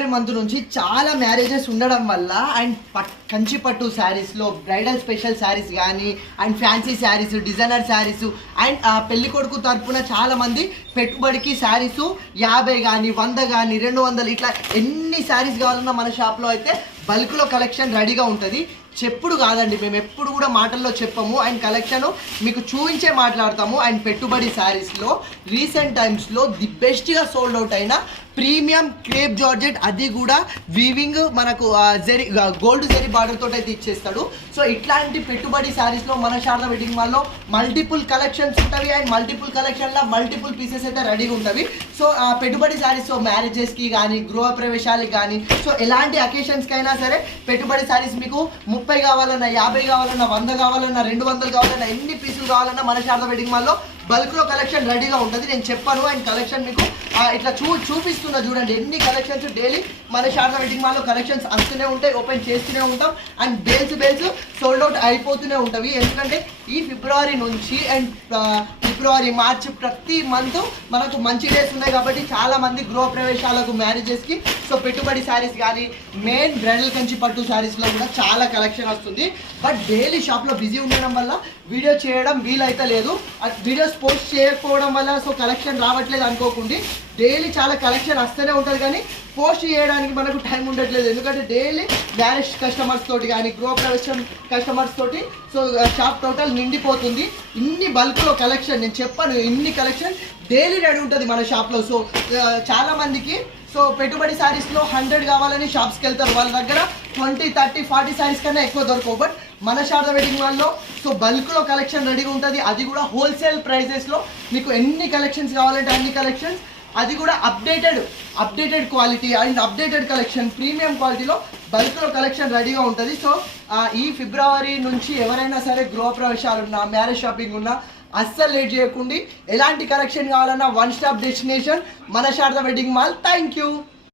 ఫిబ్రవరి month నుంచి చాలా marriages ఉండడం వల్ల అండ్ కంచి పట్టు శారీస్లో బ్రైడల్ స్పెషల్ శారీస్ కానీ and fancy saris, designer saris and పెళ్లి కొడుకు తరపున చాలామంది పెట్టుబడికి శారీస్ 50 కానీ 100 కానీ 200 ఇట్లా ఎన్ని శారీస్ కావాలన్నా మన షాప్లో అయితే బల్క్లో కలెక్షన్ రెడీగా ఉంటుంది. చెప్పుడు కాదండి, మేము ఎప్పుడు కూడా మాటల్లో చెప్పము అండ్ కలెక్షన్ మీకు చూపించే మాట్లాడతాము. అండ్ పెట్టుబడి శారీస్లో రీసెంట్ టైమ్స్లో ది బెస్ట్గా సోల్డ్ అవుట్ అయిన ప్రీమియం క్రేప్ జార్జెట్, అది కూడా వీవింగ్ మనకు జెరీ గోల్డ్ జెరీ బార్డర్ తోటి అయితే ఇచ్చేస్తాడు. సో ఇట్లాంటి పెట్టుబడి శారీస్లో మన శారదా వెడ్డింగ్ మాల్లో మల్టిపుల్ కలెక్షన్స్ ఉంటాయి అండ్ మల్టిపుల్ కలెక్షన్లో మల్టిపుల్ పీసెస్ అయితే రెడీగా ఉంటుంది. సో పెట్టుబడి శారీస్ మ్యారేజెస్కి కానీ గృహ ప్రవేశాలకి కానీ సో ఎలాంటి అకేషన్స్కి అయినా సరే పెట్టుబడి శారీస్ మీకు 30 కావాలన్నా 50 కావాలన్నా 100 కావాలన్నా 200 కావాలన్నా ఎన్ని పీసులు కావాలన్నా మన శారదా వెడ్డింగ్ మాల్లో బల్క్లో కలెక్షన్ రెడీగా ఉంటుంది. నేను చెప్పాను అండ్ కలెక్షన్ మీకు ఇట్లా చూపిస్తున్నా చూడండి. ఎన్ని కలెక్షన్స్ డైలీ మన శారదా వెడ్డింగ్ మాల్లో కలెక్షన్స్ వస్తూనే ఉంటాయి, ఓపెన్ చేస్తూనే ఉంటాం అండ్ బేల్స్ సోల్డ్ అవుట్ అయిపోతూనే ఉంటాయి. ఎందుకంటే ఈ ఫిబ్రవరి నుంచి అండ్ ఫిబ్రవరి మార్చ్ ప్రతి మంత్ మనకు మంచి డేస్ ఉన్నాయి కాబట్టి చాలామంది గృహ ప్రవేశాలకు మ్యారేజెస్కి సో పెట్టుబడి శారీస్ కానీ మెయిన్ బ్రైడల్ కంచి పట్టు శారీస్లో కూడా చాలా కలెక్షన్ వస్తుంది. బట్ డైలీ షాప్లో బిజీ ఉండడం వల్ల వీడియో చేయడం వీలైతే లేదు. వీడియోస్ పోస్ట్ చేయకపోవడం వల్ల సో కలెక్షన్ రావట్లేదు అనుకోకుండా డైలీ చాలా కలెక్షన్ వస్తూనే ఉంటుంది కానీ పోస్ట్ చేయడానికి మనకు టైం ఉండట్లేదు. ఎందుకంటే డైలీ మ్యారేజ్ కస్టమర్స్ తోటి కానీ గృహప్రవేశం కస్టమర్స్ తోటి సో షాప్ టోటల్ నిండిపోతుంది. ఇన్ని బల్క్లో కలెక్షన్ నేను చెప్పాను, ఇన్ని కలెక్షన్ డైలీ రెడీ ఉంటుంది మన షాప్లో. సో చాలామందికి సో పెట్టుబడి శారీస్లో 100 కావాలని షాప్స్కి వెళ్తారు, వాళ్ళ దగ్గర 20, 30, 40 శారీస్ కన్నా ఎక్కువ దొరకవు. బట్ మన శారదా వెడ్డింగ్ మాల్లో సో బల్క్లో కలెక్షన్ రెడీగా ఉంటుంది, అది కూడా హోల్సేల్ ప్రైజెస్లో. మీకు ఎన్ని కలెక్షన్స్ కావాలంటే అన్ని కలెక్షన్స్, అది కూడా updated quality and updated collection premium క్వాలిటీలో బల్క్లో కలెక్షన్ రెడీగా ఉంటుంది. సో ఈ ఫిబ్రవరి నుంచి ఎవరైనా సరే గృహప్రవేశాలు ఉన్నా మ్యారేజ్ షాపింగ్ ఉన్నా అస్సలు లేట్ చేయకుండా ఎలాంటి కలెక్షన్ కావాలన్నా వన్ స్టాప్ డెస్టినేషన్ మన Sharada wedding mall. Thank you.